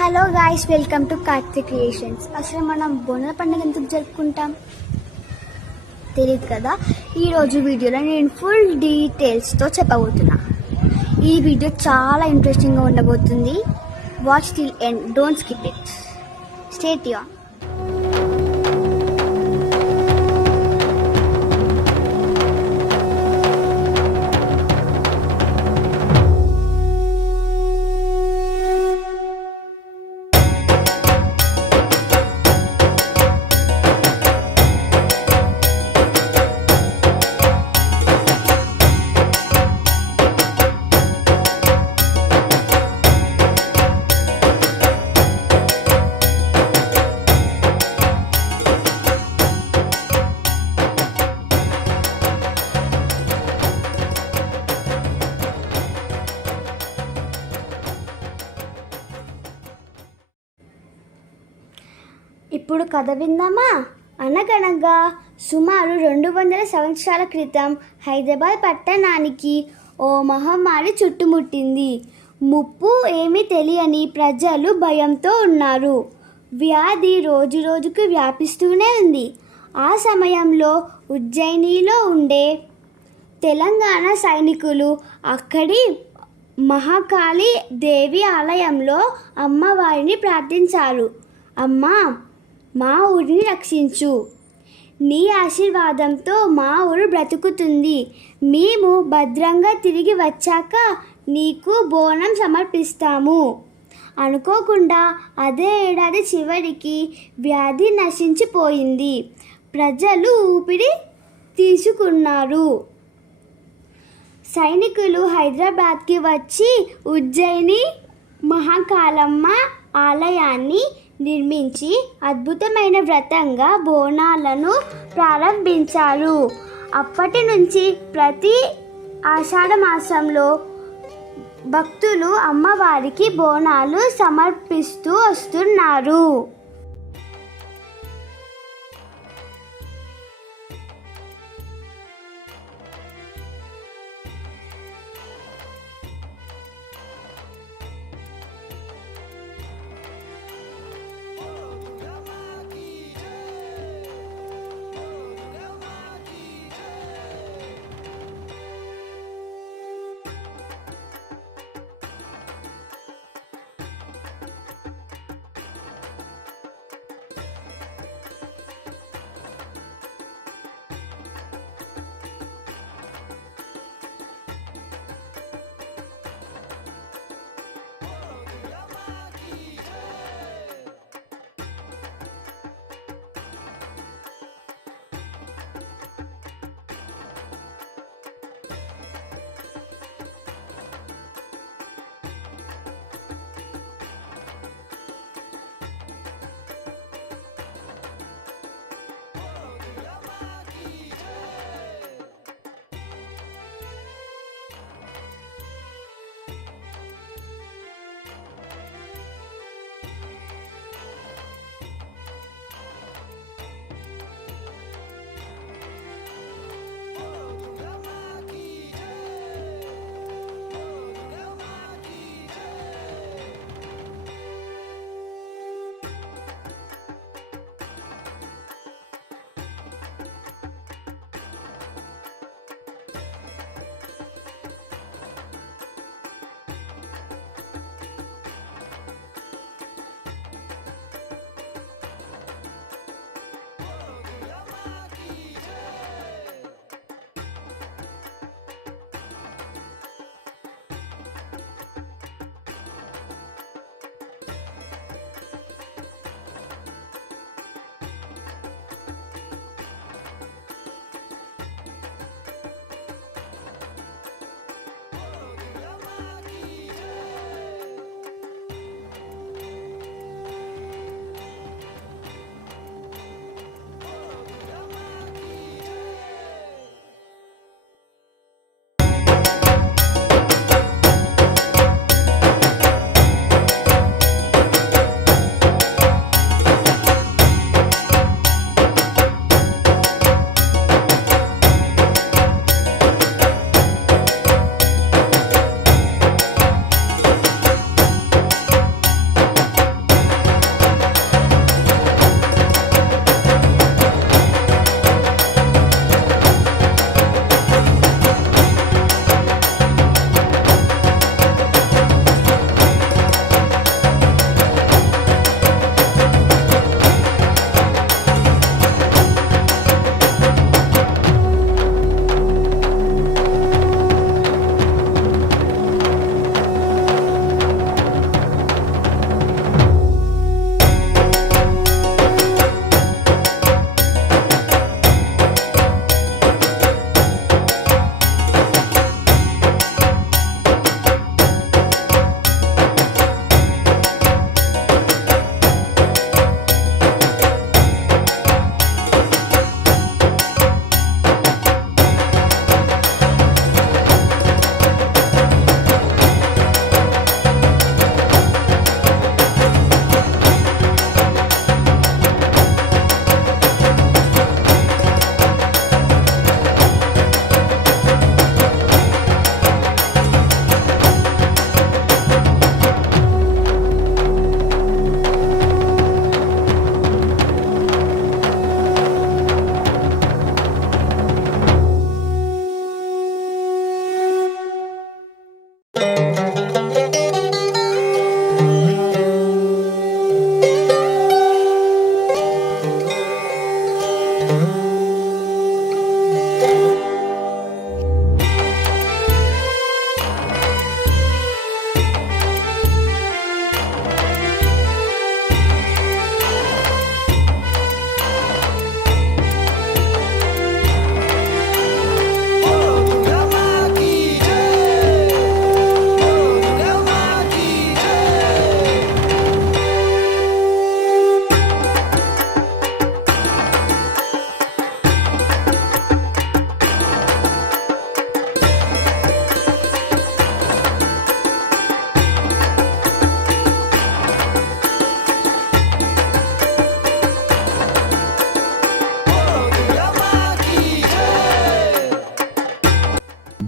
Hello guys, welcome to Karthik creations. అసలు మనం బోనాల పండుగ ఎందుకు జరుపుకుంటాం తెలియదు కదా. ఈరోజు వీడియోలో నేను ఫుల్ డీటెయిల్స్తో చెప్పబోతున్నా. ఈ వీడియో చాలా ఇంట్రెస్టింగ్గా ఉండబోతుంది. Watch till end, don't skip it, stay tune. ఇప్పుడు కథ విందామా. అనగనగా సుమారు 200 సంవత్సరాల క్రితం హైదరాబాద్ పట్టణానికి ఓ మహమ్మారి చుట్టుముట్టింది. ముప్పు ఏమీ తెలియని ప్రజలు భయంతో ఉన్నారు. వ్యాధి రోజురోజుకు వ్యాపిస్తూనే ఉంది. ఆ సమయంలో ఉజ్జయినిలో ఉండే తెలంగాణ సైనికులు అక్కడి మహాకాళి దేవి ఆలయంలో అమ్మవారిని ప్రార్థించారు. అమ్మా, మా ఊరిని రక్షించు. నీ ఆశీర్వాదంతో మా ఊరు బ్రతుకుతుంది. మేము భద్రంగా తిరిగి వచ్చాక నీకు బోనం సమర్పిస్తాము. అనుకోకుండా అదే ఏడాది చివరికి వ్యాధి నశించిపోయింది. ప్రజలు ఊపిరి తీసుకున్నారు. సైనికులు హైదరాబాద్కి వచ్చి ఉజ్జయిని మహాకాళమ్మ ఆలయాన్ని నిర్మించి అద్భుతమైన వ్రతంగా బోనాలను ప్రారంభించారు. అప్పటి నుంచి ప్రతి ఆషాఢ మాసంలో భక్తులు అమ్మవారికి బోనాలు సమర్పిస్తూ వస్తున్నారు.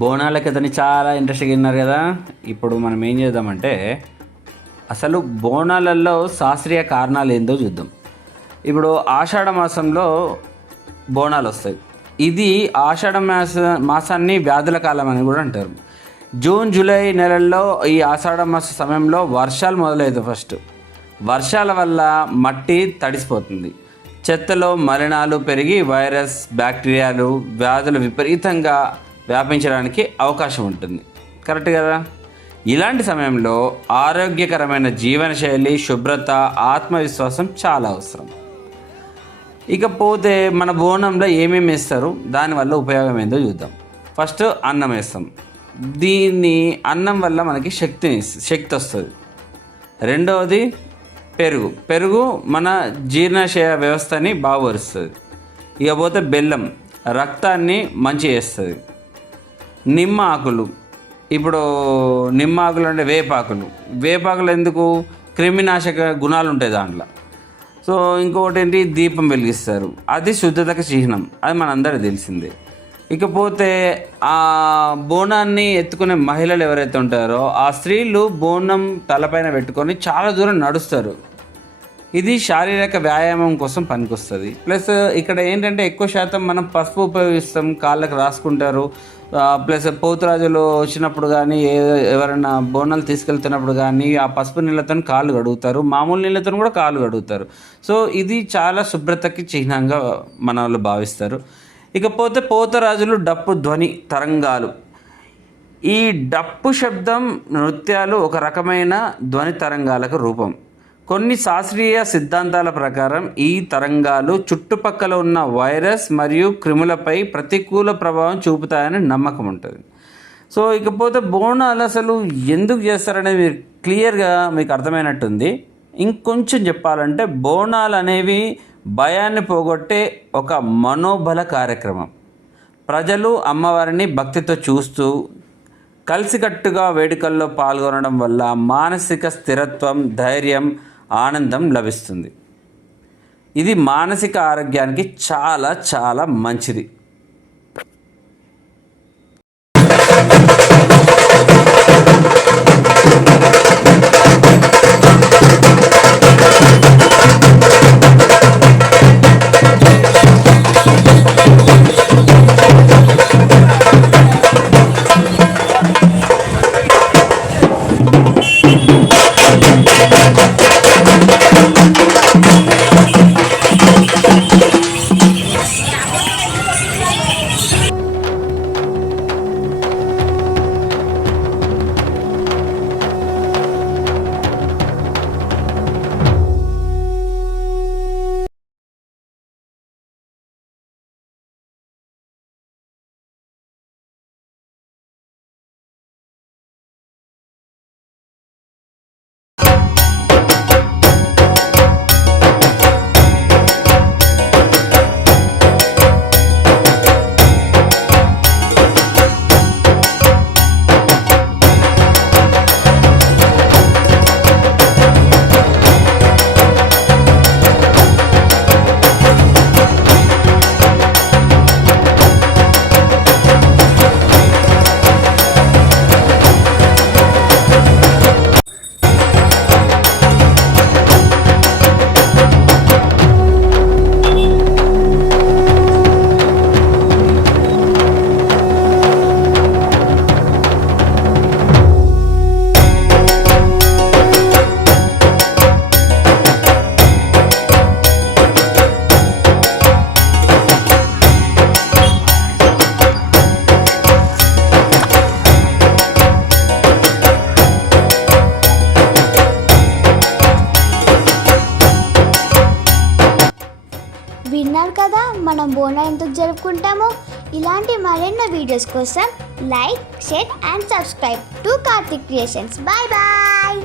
బోనాల కథని చాలా ఇంట్రెస్ట్గా విన్నారు కదా. ఇప్పుడు మనం ఏం చేద్దామంటే అసలు బోనాలలో శాస్త్రీయ కారణాలు ఏందో చూద్దాం. ఇప్పుడు ఆషాఢ మాసంలో బోనాలు వస్తాయి. ఇది ఆషాఢ మాసాన్ని వ్యాధుల కాలం అని కూడా అంటారు. జూన్ జూలై నెలల్లో ఈ ఆషాఢ మాస సమయంలో వర్షాలు మొదలవుతాయి. ఫస్ట్ వర్షాల వల్ల మట్టి తడిసిపోతుంది. చెత్తలో మలినాలు పెరిగి వైరస్ బ్యాక్టీరియాలు వ్యాధులు విపరీతంగా వ్యాపించడానికి అవకాశం ఉంటుంది. కరెక్ట్ కదా. ఇలాంటి సమయంలో ఆరోగ్యకరమైన జీవనశైలి, శుభ్రత, ఆత్మవిశ్వాసం చాలా అవసరం. ఇకపోతే మన బోనంలో ఏమేమి వేస్తారు, దానివల్ల ఉపయోగం ఏందో చూద్దాం. ఫస్ట్ అన్నం వేస్తాం. అన్నం వల్ల మనకి శక్తి వస్తుంది. రెండవది పెరుగు మన జీర్ణాశయ వ్యవస్థని బాగుపరుస్తుంది. ఇకపోతే బెల్లం రక్తాన్ని మంచి చేస్తుంది. నిమ్మ ఆకులు, ఇప్పుడు నిమ్మ ఆకులు అంటే వేపాకులు ఎందుకు, క్రిమినాశక గుణాలు ఉంటాయి దాంట్లో. సో ఇంకొకటి ఏంటి, దీపం వెలిగిస్తారు. అది శుద్ధతకు చిహ్నం, అది మనందరికీ తెలిసిందే. ఇకపోతే ఆ బోనాన్ని ఎత్తుకునే మహిళలు ఎవరైతే ఉంటారో ఆ స్త్రీలు బోనం తలపైన పెట్టుకొని చాలా దూరం నడుస్తారు. ఇది శారీరక వ్యాయామం కోసం పనికొస్తుంది. ప్లస్ ఇక్కడ ఏంటంటే ఎక్కువ శాతం మనం పసుపు ఉపయోగిస్తాం, కాళ్ళకు రాసుకుంటారు. ప్లస్ పోతురాజులు వచ్చినప్పుడు కానీ ఎవరైనా బోనాలు తీసుకెళ్తున్నప్పుడు కానీ ఆ పసుపు నీళ్ళతో కాళ్ళు కడుగుతారు, మామూలు నీళ్ళతో కూడా కాళ్ళు కడుగుతారు. సో ఇది చాలా శుభ్రతకి చిహ్నంగా మన వాళ్ళు భావిస్తారు. ఇకపోతే పోతరాజులు డప్పు ధ్వని తరంగాలు. ఈ డప్పు శబ్దం నృత్యాలు ఒక రకమైన ధ్వని తరంగాలకు రూపం. కొన్ని శాస్త్రీయ సిద్ధాంతాల ప్రకారం ఈ తరంగాలు చుట్టుపక్కల ఉన్న వైరస్ మరియు క్రిములపై ప్రతికూల ప్రభావం చూపుతాయని నమ్మకం ఉంటుంది. సో ఇకపోతే బోనాలు అసలు ఎందుకు చేస్తారనేది మీరు క్లియర్గా మీకు అర్థమైనట్టుంది. ఇంకొంచెం చెప్పాలంటే బోనాలు అనేవి భయాన్ని పోగొట్టే ఒక మనోబల కార్యక్రమం. ప్రజలు అమ్మవారిని భక్తితో చూస్తూ కలిసికట్టుగా వేడుకల్లో పాల్గొనడం వల్ల మానసిక స్థిరత్వం, ధైర్యం, ఆనందం లభిస్తుంది. ఇది మానసిక ఆరోగ్యానికి చాలా చాలా మంచిది. విన్నారు కదా మనం బోనాలు ఎందుకు జరుపుకుంటామో. ఇలాంటి మరెన్నో వీడియోస్ కోసం like, share and subscribe to Karthik Creations. Bye bye.